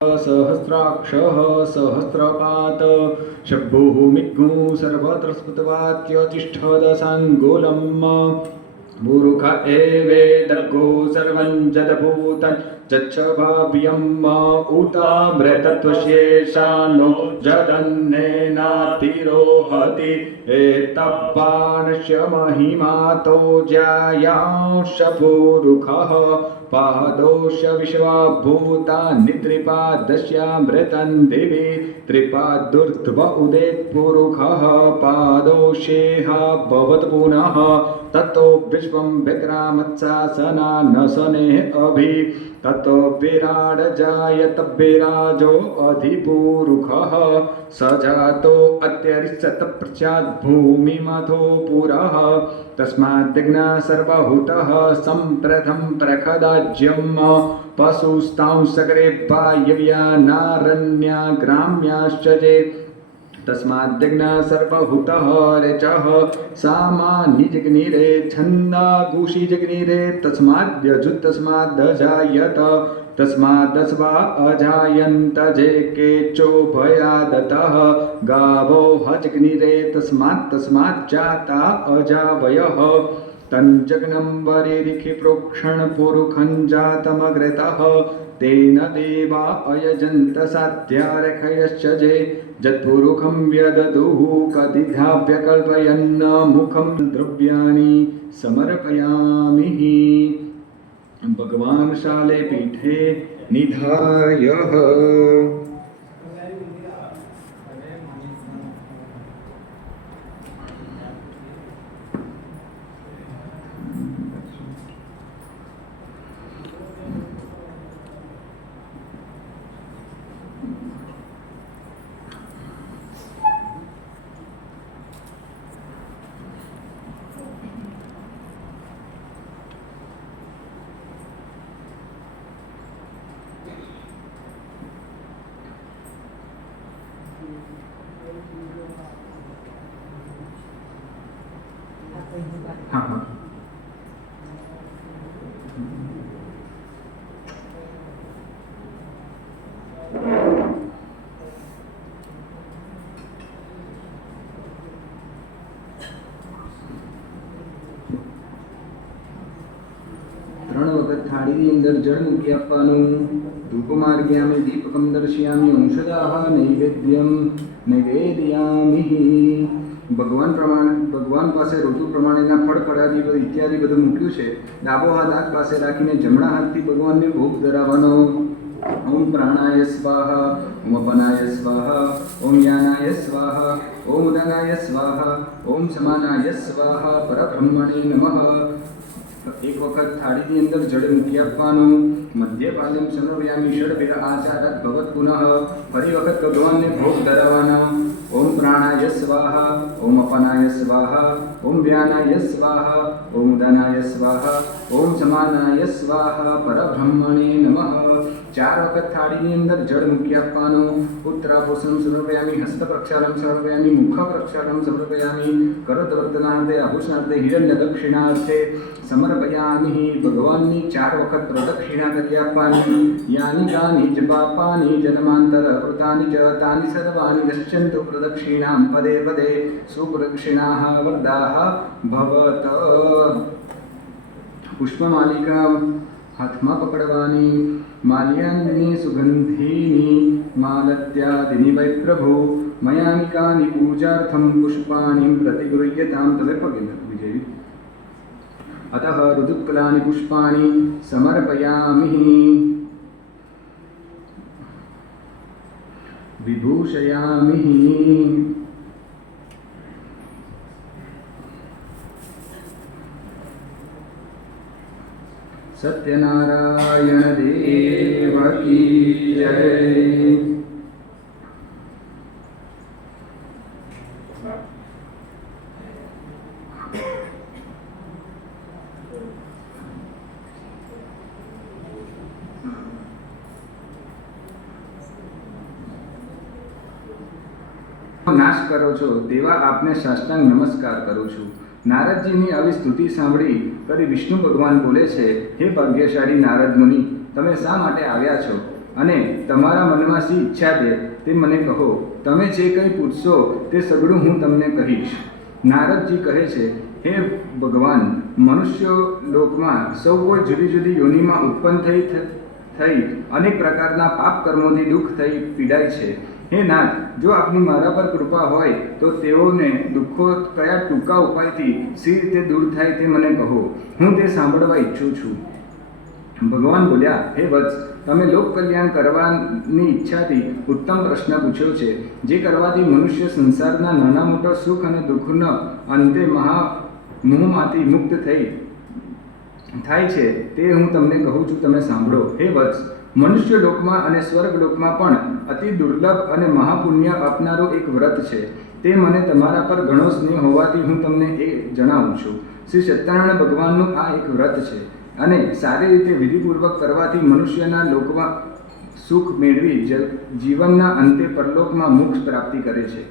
सहस्राक्षः सहस्रपात शब्भुः मिग्गुः सर्वत्र स्फुतवात्यतिष्ठदसाङ्गुलम् मूरुख एवेदर्गो सर्वं जदभूतं जच्छ भाव्यम् उतामृतत्वशेषानो जदन्नेनातिरोहति एतप्पानस्य महिमातो ज्यायांश पूरुखः पादोष विश्वभूतानि त्रिपादस्यामृतं दिवि त्रिपादुर्ध्व उदेत्पुरुखः पादोषेह भवत् पुनः ततो विश्वं विक्रामत्सासना न सनेः अभि ततो विराड जायत विराजो अधिपुरुखः स जातो अत्यरिष्यत पश्चात् भूमिमथो पुरः तस्माद्दिग्ना सर्वभूतः सम्प्रथं प्रखदाज्यं पशुस्तां सकरे वायव्या नारण्या ग्राम्याश्च जे तस्माद्दिग्ना सर्वभूतः रेचः सामान्यजग्निरे छन्दागुषिजग्निरे तस्माद्यजुतस्मादजायत तस्मादस्वा अजायन्त जे केचो भयादतः गावो हजग्निरे तस्माच्चाता अजावयः तञ्जग्नं वरेरिखि प्रोक्षण पुरुखं जातमग्रतः तेन देवा अयजन्त साध्यारखयश्च जे जत्पुरुखं व्यददुः कदिधाप्यकल्पयन्न मुखं द्रव्याणि समर्पयामि भगवान् शाले पीठे निधायः। हाँ हाँ ત્રણ વખત થાળીની અંદર જળ મૂકી આપવાનું. ધૂપમાર્ગ્યામિ દીપકમ દર્શયામિ અંશદાહ નૈવેદ્યમ નૈવેદયામિ. ભગવાન પાસે ઋતુ પ્રમાણેના ફળ ફળાદી ઇત્યાદિ બધું મૂક્યું છે. ડાબો હાથ આગ પાસે રાખીને જમણા હાથથી ભગવાનને ભોગ ધરાવવાનો. ઓમ પ્રાણાય સ્વાહા, ઓમ અપનાય સ્વાહા, ઓમ યાનાય સ્વાહા, ઓમ ઉદાનાય સ્વાહા, ઓમ સમાનાય સ્વાહા, પરબ્રહ્મણે નમઃ. એક વખત થાળીની અંદર જળ મૂકી આપવાનું. મધ્યપાલમ સમર્પયામિ ષડભિર આચારાત ભગવત પુનઃ. ફરી વખત ભગવાનને ભોગ ધરાવવાનો. ओम प्राणाय स्वाहा, ओम अपनाय स्वाहा, ओम व्यानाय स्वाहा, ओम उदानाय स्वाहा, ओम समानाय स्वाहा, परब्रह्मणे नमः. चार वखत थाळीની અંદર જળ મૂકી આપવાનું. પુત્રાભૂષણમ સમર્પયામિ, હસ્ત પ્રક્ષાલમ સમર્પયામિ, મુખ પ્રક્ષાલમ સમર્પયામિ, કરદવર્ધનાર્થે આભૂષણાર્થે હિરણ્ય દક્ષિણાર્થે સમર્પયામિ. ભગવાનની ચાર વખત પ્રદક્ષિણા કરી આપવાની. યાની ગાની જ પાપાની જન્માંતર કૃતાની ચ તાની સર્વાણી દશ્યંતુ પ્રદક્ષિણામ પદે પદે સુપ્રદક્ષિણાઃ વરદાઃ ભવત. પુષ્પમાલિકા હાથમાં પકડવાની. માલ્યાંની સુગંધીની માલત્યાદિની વૈ પ્રભુ મયાનિકાની પૂજાર્થમ પુષ્પાણી પ્રતિગૃહ્યતામ. તમે પગે વિજય. અતઃ ઋતુક્કલાની પુષ્પાણી સમર્પયામિ. વિભૂષયામિ. સત્યનારાયણ દેવ કી જય. નાશ કરો છો તેવા આપને સાષ્ટાંગ નમસ્કાર કરું છું. નારદજીની આવી સ્તુતિ સાંભળી ફરી વિષ્ણુ ભગવાન બોલે છે, હે ભાગ્યશાળી નારદ મુનિ, તમે શા માટે આવ્યા છો? અને તમારા મનમાં શી ઈચ્છા છે તે મને કહો. તમે જે કંઈ પૂછશો તે સઘળું હું તમને કહીશ. નારદજી કહે છે, હે ભગવાન, મનુષ્ય લોકમાં સૌ કોઈ જુદી જુદી યોનિમાં ઉત્પન્ન થઈ અનેક પ્રકારના પાપ કર્મોથી દુઃખ થઈ પીડાય છે. હે નાથ, જો આપની મારા પર કૃપા હોય તો તેઓને દુઃખો કયા ટૂંકા ઉપાયથી સી રીતે દૂર થાય તે મને કહો. હું તે સાંભળવા ઈચ્છું છું. ભગવાન બોલ્યા, હે વત્સ, તમે લોક કલ્યાણ કરવાની ઈચ્છાથી ઉત્તમ પ્રશ્ન પૂછ્યો છે. જે કરવાથી મનુષ્ય સંસારના નાના મોટા સુખ અને દુઃખનો અંતે મોહમાંથી મુક્ત થાય છે તે હું તમને કહું છું, તમે સાંભળો. હે વત્સ, મનુષ્ય લોકમાં અને સ્વર્ગ લોકમાં પણ અતિ દુર્લભ અને મહાપુણ્ય આપનારું એક વ્રત છે. તે મને તમારા પર ઘણો સ્નેહ હોવાથી હું તમને એ જણાવું છું. શ્રી સત્યનારાયણ ભગવાનનું આ એક વ્રત છે અને સારી રીતે વિધિપૂર્વક કરવાથી મનુષ્યના લોકમાં સુખ મેળવી જીવનના અંતે પરલોકમાં મોક્ષ પ્રાપ્તિ કરે છે.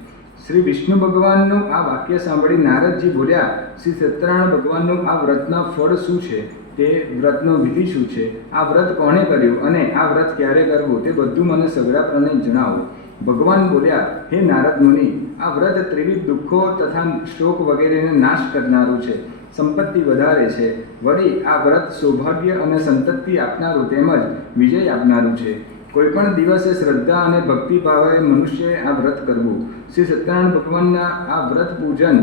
શ્રી વિષ્ણુ ભગવાનનું આ વાક્ય સાંભળી નારદજી બોલ્યા, શ્રી સત્યનારાયણ ભગવાનનું આ વ્રતના ફળ શું છે, તે વ્રતનો વિધિ શું છે, આ વ્રત કોણે કર્યું અને આ વ્રત ક્યારે કરવું તે બધું મને સઘળાપણે જણાવો. ભગવાન બોલ્યા, હે નારદ મુનિ, આ વ્રત ત્રિવિધ દુઃખો તથા શોક વગેરેને નાશ કરનારું છે, સંપત્તિ વધારે છે. વળી આ વ્રત સૌભાગ્ય અને સંતતિ આપનારું તેમજ વિજય આપનારું છે. કોઈ પણ દિવસે શ્રદ્ધા અને ભક્તિ ભાવે મનુષ્યએ આ વ્રત કરવું. શ્રી સત્યનારાયણ ભગવાનના આ વ્રત પૂજન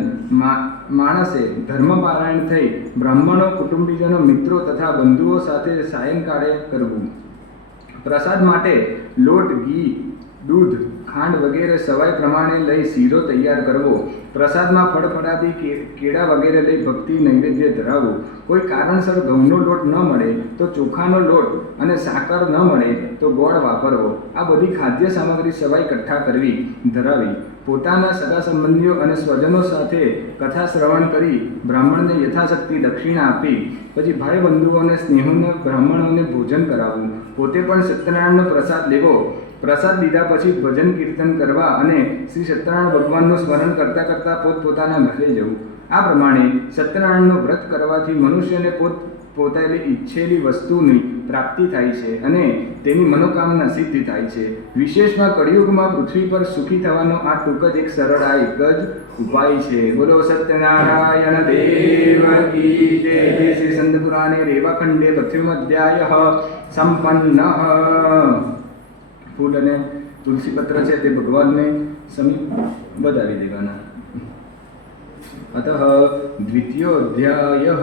માણસે ધર્મપારાયણ થઈ બ્રાહ્મણો, કુટુંબીજનો, મિત્રો તથા બંધુઓ સાથે સાયંકાળે કરવું. પ્રસાદ માટે લોટ, ઘી, દૂધ, ખાંડ વગેરે સવાય પ્રમાણે લઈ શીરો તૈયાર કરવો. પ્રસાદમાં ફળફળાદી કેળા વગેરે લઈ ભક્તિ નૈવેદ્ય ધરાવવું. કોઈ કારણસર ઘઉંનો લોટ ન મળે તો ચોખાનો લોટ અને સાકર ન મળે તો ગોળ વાપરવો. આ બધી ખાદ્ય સામગ્રી સવાઈ કઠ્ઠા કરવી, ધરાવી. પોતાના સગા સંબંધીઓ અને સ્વજનો સાથે કથા શ્રવણ કરી બ્રાહ્મણને યથાશક્તિ દક્ષિણા આપી પછી ભાઈ બંધુઓને સ્નેહોને બ્રાહ્મણોને ભોજન કરાવવું. પોતે પણ સત્યનારાયણનો પ્રસાદ લેવો. પ્રસાદ લીધા પછી ભજન કીર્તન કરવા અને શ્રી સત્યનારાયણ ભગવાનનું સ્મરણ કરતાં કરતાં પોતપોતાના ઘરે જવું. આ પ્રમાણે સત્યનારાયણનું વ્રત કરવાથી મનુષ્યને પોતાની ઈચ્છેલી વસ્તુની પ્રાપ્તિ થાય છે અને તેની મનોકામના સિદ્ધ થાય છે. વિશેષમાં કળિયુગમાં પૃથ્વી પર સુખી થવાનો આ ટૂંક જ એક સરળ આ એક જ ઉપાય છે. બોલો સત્યનારાયણ દેવ કી જય. શ્રી સંત પુરાણે રેવાખંડે 8મો અધ્યાય સંપન્ન. ફૂલ અને તુલસી પત્ર છે તે ભગવાનને સમીપ વધાવી દેવાના. અતઃ દ્વિતીયો અધ્યાય.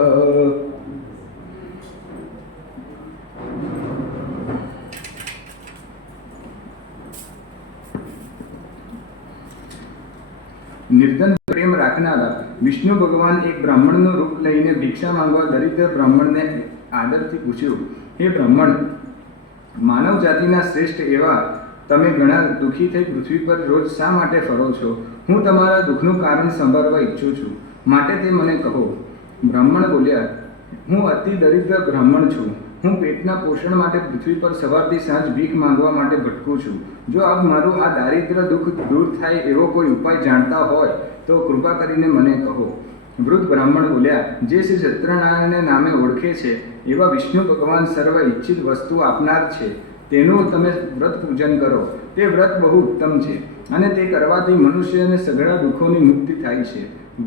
નિર્ધન પ્રેમ રાખનારા વિષ્ણુ ભગવાન એક બ્રાહ્મણનું રૂપ લઈને ભિક્ષા માંગવા દરિદ્ર બ્રાહ્મણને આદરથી પૂછ્યું, હે બ્રાહ્મણ, માનવ જાતિના શ્રેષ્ઠ એવા તમે ઘણા દુઃખી થઈ પૃથ્વી પર રોજ શા માટે ફરો છો? હું તમારા દુઃખનું કારણ સાંભળવા ઈચ્છું છું, માટે તે મને કહો. બ્રાહ્મણ બોલ્યા, હું અતિ દરિદ્ર બ્રાહ્મણ છું. હું પેટના પોષણ માટે પૃથ્વી પર સવારથી સાંજ ભીખ માંગવા માટે ભટકું છું. જો આપ મારું આ દારિદ્ર્ય દુઃખ દૂર થાય એવો કોઈ ઉપાય જાણતા હોય તો કૃપા કરીને મને કહો. વૃદ્ધ બ્રાહ્મણ બોલ્યા, જે શ્રી સત્યનારાયણને નામે ઓળખે છે એવા વિષ્ણુ ભગવાન સર્વ ઈચ્છિત વસ્તુ આપનાર છે, તેનું તમે વ્રત પૂજન કરો. તે વ્રત બહુ ઉત્તમ છે અને તે કરવાથી મનુષ્યને સઘળા દુઃખોની મુક્તિ થાય છે.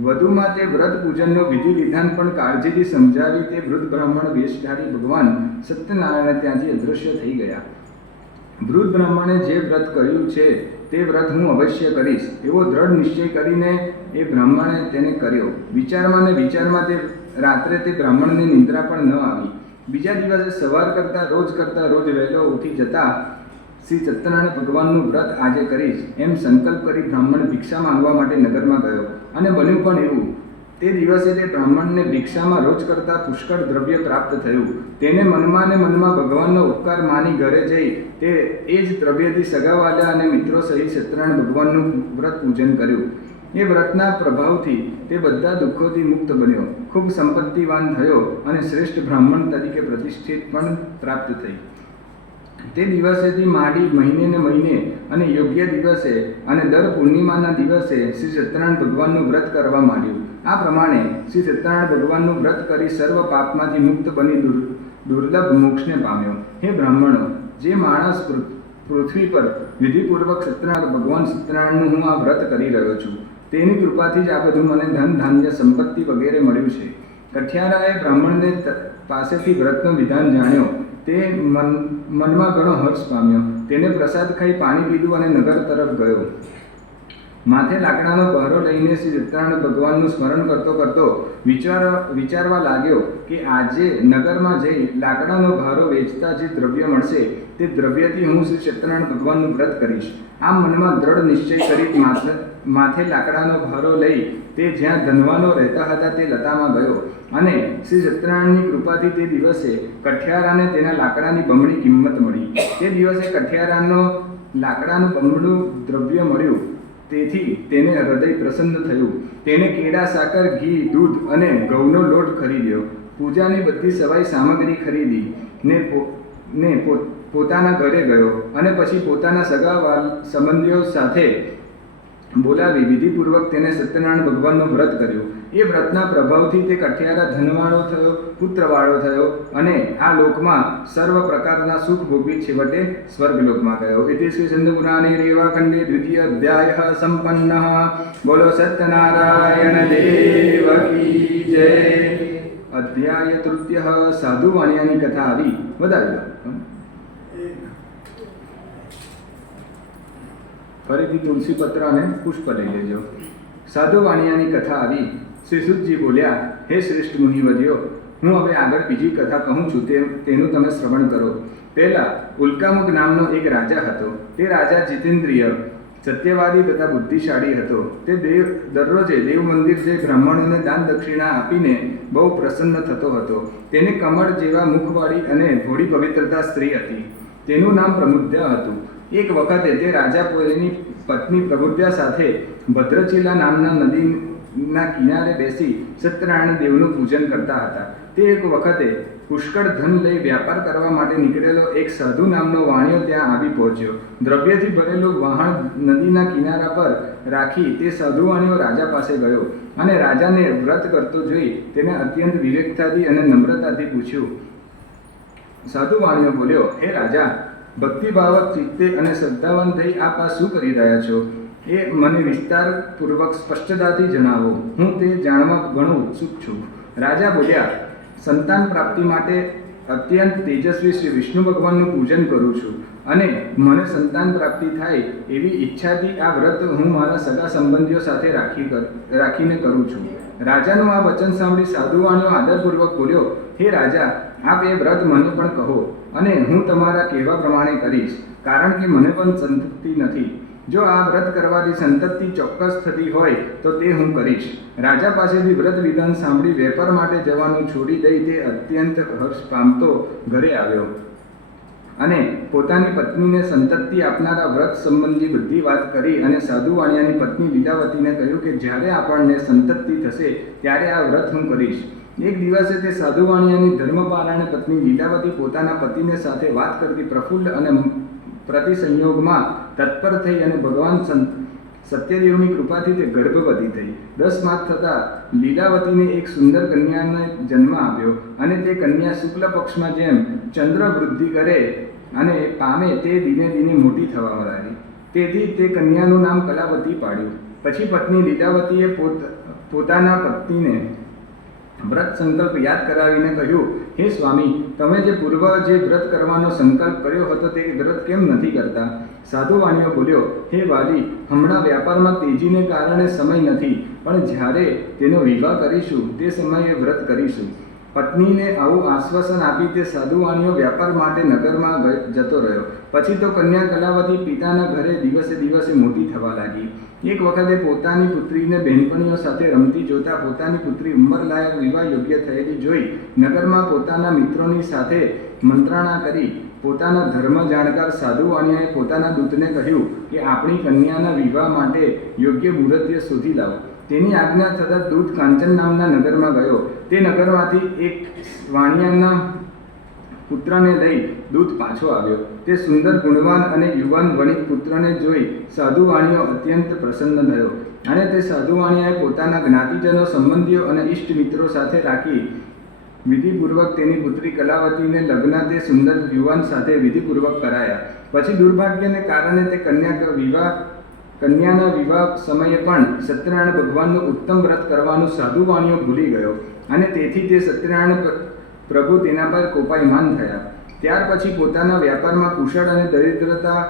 વધુમાં તે વ્રત પૂજનનો વિધિ વિધાન પણ કાળજીથી સમજાવી તે વૃદ્ધ બ્રાહ્મણ વેશધારી ભગવાન સત્યનારાયણ ત્યાંથી અદૃશ્ય થઈ ગયા. વૃદ્ધ બ્રાહ્મણે જે વ્રત કર્યું છે તે વ્રત હું અવશ્ય કરીશ એવો દ્રઢ નિશ્ચય કરીને એ બ્રાહ્મણે તેને કર્યો. વિચારમાં તે રાત્રે તે બ્રાહ્મણને નિંદ્રા પણ ન આવી. બીજા દિવસે સવાર કરતાં રોજ વહેલો ઉઠી જતા શ્રી સત્યનારાયણ ભગવાનનું વ્રત આજે કરીશ એમ સંકલ્પ કરી બ્રાહ્મણ ભિક્ષા માંગવા માટે નગરમાં ગયો અને બન્યું પણ એવું. તે દિવસે તે બ્રાહ્મણને ભિક્ષામાં રોજ કરતાં પુષ્કળ દ્રવ્ય પ્રાપ્ત થયું. તેને મનમાં ભગવાનનો ઉપકાર માની ઘરે જઈ તે એ જ દ્રવ્યથી સગાવાલા અને મિત્રો સહિત સત્યનારાયણ ભગવાનનું વ્રત પૂજન કર્યું. એ વ્રતના પ્રભાવથી તે બધા દુઃખોથી મુક્ત બન્યો, ખૂબ સંપત્તિવાન થયો અને શ્રેષ્ઠ બ્રાહ્મણ તરીકે પ્રતિષ્ઠિત પણ પ્રાપ્ત થઈ. તે દિવસેથી માંડી મહિને અને યોગ્ય દિવસે અને દર પૂર્ણિમાના દિવસે શ્રી સત્યનારાયણ ભગવાનનું વ્રત કરવા માંડ્યું. આ પ્રમાણે શ્રી સત્યનારાયણ ભગવાનનું વ્રત કરી સર્વ પાપમાંથી મુક્ત બની દુર્લભ મોક્ષને પામ્યો. હે બ્રાહ્મણો, જે માણસ પૃથ્વી પર વિધિપૂર્વક સત્યનારાયણ ભગવાન સત્યનારાયણનું હું આ વ્રત કરી રહ્યો છું, તેની કૃપાથી જ આ બધું મને ધન ધાન્ય સંપત્તિ વગેરે મળ્યું છે. કઠિયારાએ બ્રાહ્મણને પાસેથી વ્રતનું વિધાન જાણ્યો. તે મનમાં ઘણો હર્ષ પામ્યો. તેને પ્રસાદ ખાઈ પાણી પીધું અને નગર તરફ ગયો. માથે લાકડાનો બહારો લઈને શ્રી સત્યનારાયણ ભગવાનનું સ્મરણ કરતો કરતો વિચારવા લાગ્યો કે આજે નગરમાં જઈ લાકડાનો બહારો વેચતા જે દ્રવ્ય મળશે તે દ્રવ્યથી હું શ્રી સત્યનારાયણ ભગવાનનું વ્રત કરીશ. આમ મનમાં દ્રઢ નિશ્ચય કરી માથે લાકડાનો ભારો લઈ તે જ્યાં ધનવાનો રહેતા હતા તે લતામાં ગયો અને શ્રી સત્યનારાયણની કૃપાથી તે દિવસે કઠિયારાને તેના લાકડાની બમણી કિંમત મળી. તે દિવસે કઠિયારાનો લાકડાનું બમણું દ્રવ્ય મળ્યું. તેથી તેને હૃદય પ્રસન્ન થયું. તેને કેળા, સાકર, ઘી, દૂધ અને ઘઉંનો લોટ ખરીદ્યો. પૂજાની બધી સવાઈ સામગ્રી ખરીદી ને પોતાના ઘરે ગયો અને પછી પોતાના સગા સંબંધીઓ સાથે બોલાવી વિધિપૂર્વક તેને સત્યનારાયણ ભગવાનનું વ્રત કર્યું. એ વ્રતના પ્રભાવથી તે કઠિયારા ધનવાળો થયો, પુત્રવાળો થયો અને આ લોકમાં સર્વ પ્રકારના સુખ ભોગવી છેવટે સ્વર્ગલોકમાં ગયો. ઇતિ શ્રી સ્કંદ પુરાણે રેવાખંડે દ્વિતીય અધ્યાય સંપન્ન. બોલો સત્યનારાયણ દેવ કી જય. અધ્યાય તૃતીય. સાધુ વાણિયાની કથા આવી. વધારી દો. ફરીથી તુલસી પત્ર અને પુષ્પ લઈ લેજો. સાધુ વાણિયાની કથા આવી. શ્રી સુતજી બોલ્યા, હે શ્રેષ્ઠ મુનિવર્યો, હું હવે આગળ બીજી કથા કહું છું, તેનું તમે શ્રવણ કરો. પહેલા ઉલ્કામુક નામનો એક રાજા હતો. તે રાજા જીતેન્દ્રિય, સત્યવાદી તથા બુદ્ધિશાળી હતો. તે દરરોજે દેવ મંદિર જઈ બ્રાહ્મણોને દાન દક્ષિણા આપીને બહુ પ્રસન્ન થતો હતો. તેને કમળ જેવા મુખવાળી અને ભોળી પવિત્રતા સ્ત્રી હતી. તેનું નામ પ્રમુદ્યા હતું. એક વખતે તે રાજા પોતાની પત્ની પ્રબુદ્ધા સાથે ભદ્રચિલા નામના નદીના કિનારે બેસી સત્યનારાયણ દેવનું પૂજન કરતા હતા. તે એક વખતે પુષ્કળ ધન લઈ વ્યાપાર કરવા માટે નીકળેલો એક સાધુ નામનો વાણિયો ત્યાં આવી પહોંચ્યો. દ્રવ્યથી ભરેલું વહાણ નદીના કિનારા પર રાખી તે સાધુ વાણિયો રાજા પાસે ગયો અને રાજાને વ્રત કરતો જોઈ તેને અત્યંત વિવેકતાથી અને નમ્રતાથી પૂછ્યું. સાધુ વાણિયો બોલ્યો, હે રાજા, ભક્તિભાવક ચિત્તે અને શ્રદ્ધાવાન થઈ આપ આ શું કરી રહ્યા છો? એ મને વિસ્તારપૂર્વક સ્પષ્ટતાથી જણાવો. હું તે જાણવા ઘણો ઉત્સુક છું. રાજા બોલ્યા, સંતાન પ્રાપ્તિ માટે અત્યંત તેજસ્વી શ્રી વિષ્ણુ ભગવાનનું પૂજન કરું છું અને મને સંતાન પ્રાપ્તિ થાય એવી ઈચ્છાથી આ વ્રત હું મારા સગા સંબંધીઓ સાથે રાખીને કરું છું. રાજાનું આ વચન સાંભળી સાધુ વાણિયો આદરપૂર્વક બોલ્યો, હે રાજા, આપ એ વ્રત મને પણ કહો અને હું તમારા કહેવા પ્રમાણે કરીશ, કારણ કે મને પણ સંતતિ નથી. જો આ વ્રત કરવાથી સંતતિ ચોક્કસ થતી હોય તો તે હું કરીશ. રાજા પાસેથી વ્રત વિધાન સાંભળી વેપાર માટે જવાનું છોડી દઈ તે અત્યંત હર્ષ પામતો ઘરે આવ્યો અને પોતાની પત્નીને સંતતિ આપનારા વ્રત સંબંધી બધી વાત કરી અને સાધુ વાણિયાની પત્ની લીલાવતીને કહ્યું કે જ્યારે આપણને સંતતિ થશે ત્યારે આ વ્રત હું કરીશ. એક દિવસે તે સાધુ વાણિયાની ધર્મપારાયણ પત્ની લીલાવતી પોતાના પતિને સાથે વાત કરતી પ્રફુલ્લ અને પ્રતિ સંયોગમાં તત્પર થઈ અને ભગવાન સત્યદેવની કૃપાથી તે ગર્ભવતી થઈ. 10 માસ થતાં લીલાવતીને એક સુંદર કન્યાને જન્મ આપ્યો અને તે કન્યા શુક્લ પક્ષમાં જેમ ચંદ્ર વૃદ્ધિ કરે અને પામે તે દિને દિને મોટી થવા લાગી. તેથી તે કન્યાનું નામ કલાવતી પાડ્યું. પછી પત્ની લીલાવતીએ પોતાના પતિને વ્રત સંકલ્પ યાદ કરાવીને કહ્યું, હે સ્વામી, તમે જે પૂર્વ જે વ્રત કરવાનો સંકલ્પ કર્યો હતો તે વ્રત કેમ નથી કરતા? સાધુ વાણિયો બોલ્યો, હે વાલી, હમણાં વ્યાપારમાં તેજીને કારણે સમય નથી, પણ જ્યારે તેનો વિવાહ કરીશું તે સમયે વ્રત કરીશું. પત્નીને આવું આશ્વાસન આપી તે સાધુ વાણિયો વ્યાપાર માટે નગરમાં જતો રહ્યો. પછી તો કન્યા કલાવતી પિતાના ઘરે દિવસે દિવસે મોટી થવા લાગી. એક વખતે પોતાની પુત્રીને બહેનપણીઓ સાથે રમતી જોતા પોતાની પુત્રી ઉંમરલાયક વિવાહ યોગ્ય થયેલી જોઈ નગરમાં પોતાના મિત્રોની સાથે મંત્રણા કરી પોતાના ધર્મ જાણકાર સાધુ વાણિયાએ પોતાના દૂતને કહ્યું કે આપણી કન્યાના વિવાહ માટે યોગ્ય મુહૂર્ત શોધી લાવો. તેની આજ્ઞા થતાં દૂત કાંચન નામના નગરમાં ગયો. તે નગરમાંથી એક વાણિયાના પુત્રને લઈ દૂત પાછો આવ્યો. તે સુંદર, ગુણવાન અને યુવાન વણિક પુત્રને જોઈ સાધુ વાણિયો અત્યંત પ્રસન્ન થયો અને તે સાધુ વાણિયાએ પોતાના જ્ઞાતિજનો, સંબંધીઓ અને ઇષ્ટ મિત્રો સાથે રાખી વિધિપૂર્વક તેની પુત્રી કલાવતીને લગ્ન તે સુંદર યુવાન સાથે વિધિપૂર્વક કરાયા. પછી દુર્ભાગ્યને કારણે તે કન્યાના વિવાહ સમયે પણ સત્યનારાયણ ભગવાનનું ઉત્તમ વ્રત કરવાનું સાધુ વાણીઓ ભૂલી ગયો અને તેથી તે સત્યનારાયણ પ્રભુ તેના પર કોપાયમાન થયા. ત્યાર પછી પોતાના વ્યાપારમાં કુશળ અને દરિદ્રતા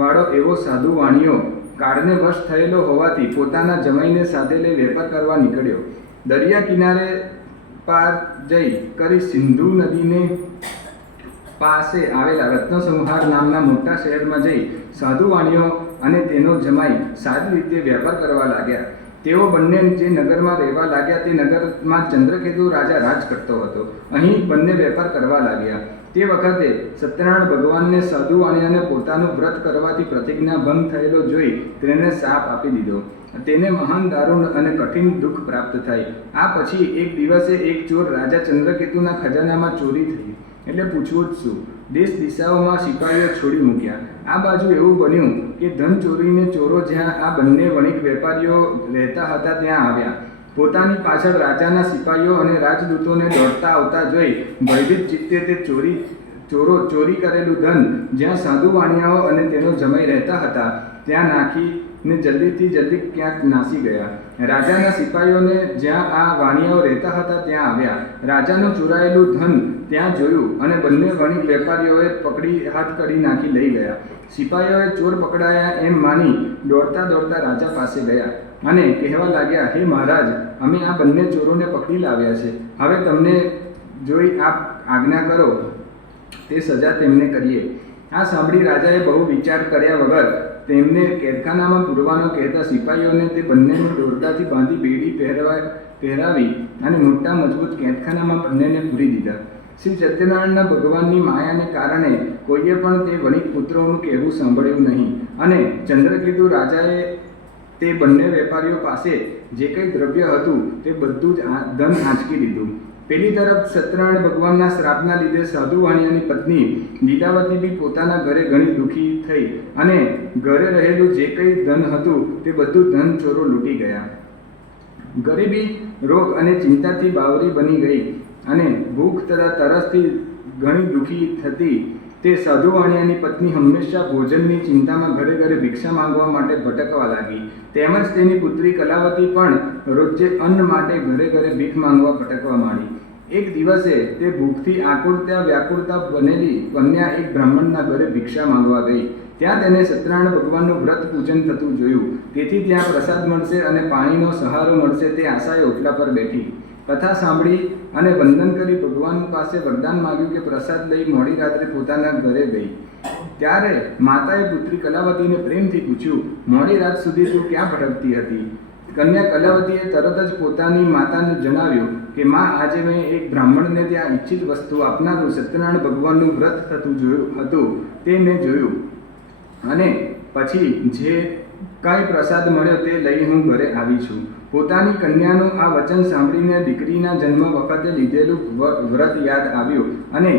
વાળો એવો સાધુ વાણીઓ કાળને વશ થયેલો હોવાથી પોતાના જમાઈને સાથે લઈ વેપાર કરવા નીકળ્યો. દરિયા કિનારે પાર જઈ કરી સિંધુ નદીને પાસે આવેલા રત્નસંહાર નામના મોટા શહેરમાં જઈ સાધુ વાણીઓ અને તેનો જમાઈ સારી રીતે વેપાર કરવા લાગ્યા. તેઓ બંને જે નગરમાં રહેવા લાગ્યા તે નગરમાં ચંદ્રકેતુ રાજા રાજ કરતો હતો. અહીં બંને વેપાર કરવા લાગ્યા. તે વખતે સત્યનારાયણ ભગવાનને સાધુ વાણિયાને પોતાનું વ્રત કરવાથી પ્રતિજ્ઞા ભંગ થયેલો જોઈ તેને શાપ આપી દીધો. તેને મહાન દારૂણ અને કઠિન દુઃખ પ્રાપ્ત થાય. આ પછી એક દિવસે એક ચોર રાજા ચંદ્રકેતુના ખજાનામાં ચોરી થઈ. એટલે પૂછવું જ શું, દેશ દિશાઓમાં સિપાહીઓ છોડી મૂક્યા. આ બાજુ એવું બન્યું કે ધન ચોરીને ચોરો જ્યાં આ બંને વણિક વેપારીઓ રહેતા હતા ત્યાં આવ્યા. પોતાની પાછળ રાજાના સિપાહીઓ અને રાજદૂતોને દોડતા આવતા જોઈ ભયભીત ચિત્તે તે ચોરો ચોરી કરેલું ધન જ્યાં સાધુ વાણિયાઓ અને તેનો જમાઈ રહેતા હતા ત્યાં નાખીને જલ્દી ક્યાંક નાસી ગયા. રાજાના સિપાહીઓને જ્યાં આ વાણિયાઓ રહેતા હતા ત્યાં આવ્યા. રાજાનું ચોરાયેલું ધન ત્યાં જોયું અને બંને વણિક વેપારીઓએ પકડી હાથ કરી નાખી લઈ ગયા. સિપાહીઓએ ચોર પકડાયા એમ માની દોડતા રાજા પાસે ગયા અને કહેવા લાગ્યા, હે મહારાજ, અમે આ બંને ચોરોને પકડી લાવ્યા છે. હવે તમને જોઈ આપ આજ્ઞા કરો તે સજા તેમને કરીએ. આ સાંભળી રાજાએ બહુ વિચાર કર્યા વગર તેમને કેદખાનામાં પૂરવાનો કહેતા સિપાહીઓને તે બંનેને દોરડાથી બાંધી બેડી પહેરાવી અને મોટા મજબૂત કેદખાનામાં બંનેને પૂરી દીધા. શ્રી સત્યનારાયણના ભગવાનની માયાને કારણે કોઈએ પણ તે વણિક પુત્રોનું કહેવું સાંભળ્યું નહીં અને ચંદ્રકેતુ રાજાએ તે બંને વેપારીઓ પાસે જે કંઈ દ્રવ્ય હતું તે બધું જ ધન આંચકી લીધું. પેલી તરફ સત્યનારાયણ ભગવાનના શ્રાપના લીધે સાધુ વાણિયાની પત્ની લીલાવતી બી પોતાના ઘરે ઘણી દુઃખી થઈ અને ઘરે રહેલું જે કંઈ ધન હતું તે બધું ધન ચોરો લૂંટી ગયા. ગરીબી, રોગ અને ચિંતાથી બાવરી બની ગઈ અને ભૂખ તથા તરસથી ઘણી દુઃખી થતી. તે સાધુ વાણિયાની પત્ની હંમેશા ભોજનની ચિંતામાં ઘરે ઘરે ભિક્ષા માંગવા માટે ભટકવા લાગી. તેમજ તેની પુત્રી કલાવતી પણ રોજે અન્ન માટે ઘરે ઘરે ભીખ માંગવા ભટકવા માંડી. એક દિવસે તે ભૂખથી વ્યાકુળતા બનેલી કન્યા એક બ્રાહ્મણના ઘરે ભિક્ષા માંગવા ગઈ. ત્યાં તેને સત્યનારાયણ ભગવાનનું વ્રત પૂજન થતું જોયું. તેથી ત્યાં પ્રસાદ મળશે અને પાણીનો સહારો મળશે તે આશાએ ઓટલા પર બેઠી. કથા સાંભળી અને વંદન કરી ભગવાન પાસે વરદાન માંગ્યું કે પ્રસાદ લઈ મોડી રાત્રે પોતાના ઘરે ગઈ. ત્યારે માતાએ પુત્રી કલાવતીને પ્રેમથી પૂછ્યું, મોડી રાત સુધી તું ક્યાં ભટકતી હતી? કન્યા કલાવતીએ તરત જ પોતાની માતાને જણાવ્યું કે માં, આજે મેં એક બ્રાહ્મણને ત્યાં ઈચ્છિત વસ્તુ આપનારું સત્યનારાયણ ભગવાનનું વ્રત થતું જોયું હતું તે મેં જોયું અને પછી જે કાંઈ પ્રસાદ મળ્યો તે લઈ હું ઘરે આવી છું. પોતાની કન્યાનું આ વચન સાંભળીને દીકરીના જન્મ વખતે લીધેલું વ્રત યાદ આવ્યું અને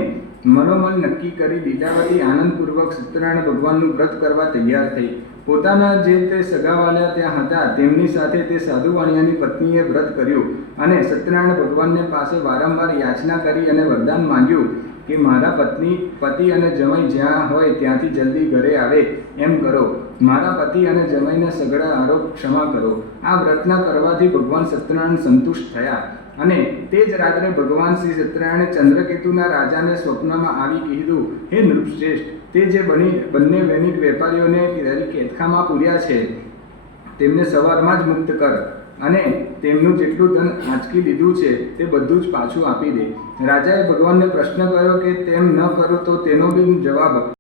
મનોમન નક્કી કરી લીલાવતી આનંદપૂર્વક સત્યનારાયણ ભગવાનનું વ્રત કરવા તૈયાર થઈ. પોતાના જે તે સગાવાલા ત્યાં હતા તેમની સાથે તે સાધુ વાણિયાની પત્નીએ વ્રત કર્યું અને સત્યનારાયણ ભગવાનને પાસે વારંવાર યાચના કરી અને વરદાન માંગ્યું કે મારા પતિ અને જમાઈ જ્યાં હોય ત્યાંથી જલ્દી ઘરે આવે એમ કરો. મારા પતિ અને જમાઈને સઘળા આરોપ ક્ષમા કરો. આ વ્રતના કરવાથી ભગવાન સત્યનારાયણ સંતુષ્ટ થયા અને તે જ રાત્રે ભગવાન શ્રી સત્યનારાયણે ચંદ્રકેતુના રાજાને સ્વપ્નમાં આવી કીધું, હે નૃપશ્રેષ્ઠ, તે જે બંને વૈનિક વેપારીઓને કેદખામાં પૂર્યા છે તેમને સવારમાં જ મુક્ત કર અને તેમનું જેટલું ધન આંચકી લીધું છે તે બધું જ પાછું આપી દે. રાજાએ ભગવાનને પ્રશ્ન કર્યો કે તેમ ન કરું તો તેનો બી જવાબ